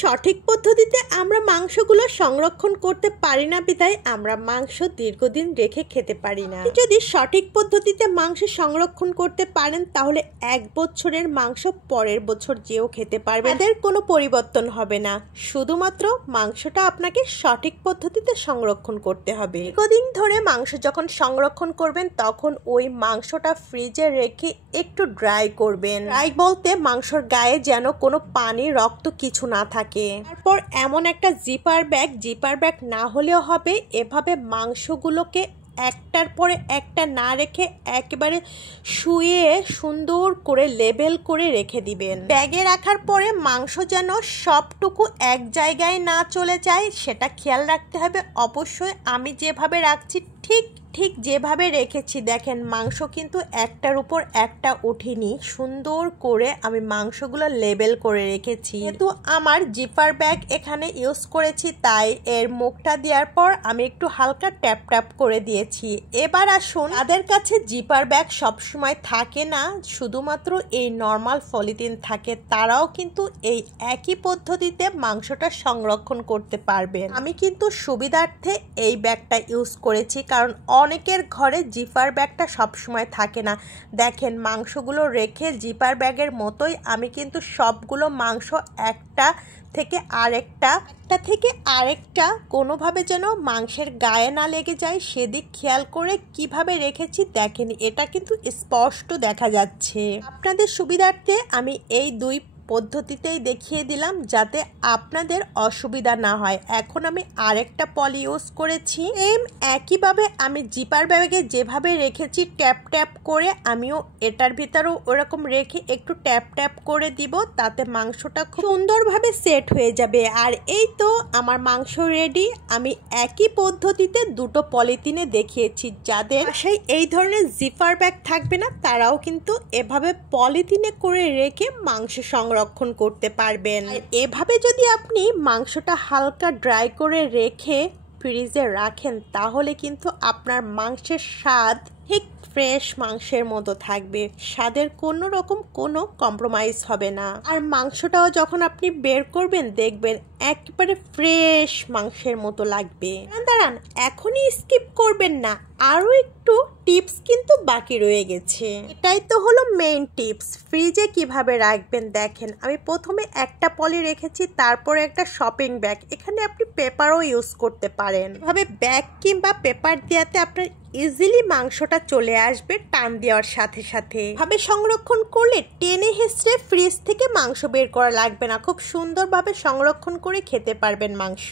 সঠিক পদ্ধতিতে আমরা মাংসগুলো সংরক্ষণ করতে পারি না বিধায় আমরা মাংস দীর্ঘদিন রেখে খেতে পারি না। যদি সঠিক পদ্ধতিতে মাংস সংরক্ষণ করতে পারেন তাহলে 1 বছরের মাংস পরের বছর যেও খেতে পারবেন, এদের কোনো পরিবর্তন হবে না। শুধুমাত্র মাংসটা আপনাকে সঠিক পদ্ধতিতে সংরক্ষণ করতে হবে। দীর্ঘদিন ধরে মাংস যখন সংরক্ষণ করবেন তখন ওই মাংসটা ফ্রিজে রেখে একটু ড্রাই করবেন। ড্রাই বলতে মাংসর গায়ে যেন কোনো পানি রক্ত কিছু না থাকে। তারপর এমন একটা জিপার ব্যাগ না হলেও হবে, এভাবে মাংসগুলোকে একটার পরে একটা না রেখে একেবারে শুয়ে সুন্দর করে লেবেল করে রেখে দিবেন। ব্যাগে রাখার পরে মাংস যেন সবটুকু এক জায়গায় না চলে যায় সেটা খেয়াল রাখতে হবে। অবশ্যই আমি যেভাবে রাখছি ঠিক যেভাবে রেখেছি দেখেন মাংস কিন্তু একটার উপর একটা ওঠেনি। সুন্দর করে আমি মাংসগুলো লেবেল করে রেখেছি। যেহেতু আমার জিপার ব্যাগ এখানে ইউজ করেছি তাই এর মুখটা দেওয়ার পর আমি একটু হালকা ট্যাপ করে দিয়েছি। এবার আসুন, তাদের কাছে জিপার ব্যাগ সবসময় থাকে না, শুধুমাত্র এই নর্মাল পলিথিন থাকে, তারাও কিন্তু এই একই পদ্ধতিতে মাংসটা সংরক্ষণ করতে পারবেন। আমি কিন্তু সুবিধার্থে এই ব্যাগটা ইউজ করেছি কারণ অনেকের ঘরে জিপার ব্যাগটা সবসময় থাকে না। দেখেন মাংসগুলো রেখে জিপার ব্যাগের মতোই আমি কিন্তু সবগুলো মাংস একটা থেকে আরেকটা কোনোভাবে যেন মাংসের গায়ে না লেগে যায় সেদিক খেয়াল করে কিভাবে রেখেছি দেখেন, এটা কিন্তু স্পষ্ট দেখা যাচ্ছে। আপনাদের সুবিধার্থে আমি এই 2 পদ্ধতিতেই দেখিয়ে দিলাম যাতে আপনাদের অসুবিধা না হয়। এখন আমি আরেকটা পলি ইউজ করেছি। একইভাবে আমি জিপার ব্যাগে যেভাবে রেখেছি ট্যাপ করে আমিও এটার ভিতরেও ওরকম রেখে একটু ট্যাপ করে দিব, তাতে মাংসটা খুব সুন্দরভাবে সেট হয়ে যাবে। আর এই তো আমার মাংস রেডি। আমি একই পদ্ধতিতে 2টো পলিথিনে দেখিয়েছি। যাদের সেই এই ধরনের জিপার ব্যাগ থাকবে না তারাও কিন্তু এভাবে পলিথিনে করে রেখে মাংস সংরক্ষণ করতে পারবেন। এভাবে যদি আপনি মাংসটা হালকা ড্রাই করে রেখে ফ্রিজে রাখেন তাহলে কিন্তু আপনার মাংসের স্বাদ ঠিক ফ্রেশ মাংসের মতো থাকবে, স্বাদের কোনো রকম কোনো কম্প্রোমাইজ হবে না। আর মাংসটাও যখন আপনি বের করবেন দেখবেন একেবারে ফ্রেশ মাংসের মতো লাগবে। দাঁড়ান, এখনই স্কিপ করবেন না, আরও একটু টিপস কিন্তু বাকি রয়ে গেছে। এটাই তো হলো মেইন টিপস, ফ্রিজে কিভাবে রাখবেন। দেখেন আমি প্রথমে একটা পলি রেখেছি, তারপরে একটা শপিং ব্যাগ, এখানে আপনি পেপারও ইউজ করতে পারেন। এভাবে ব্যাগ কিংবা পেপার দেওয়াতে আপনার ইজিলি মাংসটা চলে আসবে টান দেওয়ার সাথে সাথে। ভাবে সংরক্ষণ করলে টেনে হেঁচড়ে ফ্রিজ থেকে মাংস বের করা লাগবে না, খুব সুন্দরভাবে সংরক্ষণ করে খেতে পারবেন মাংস।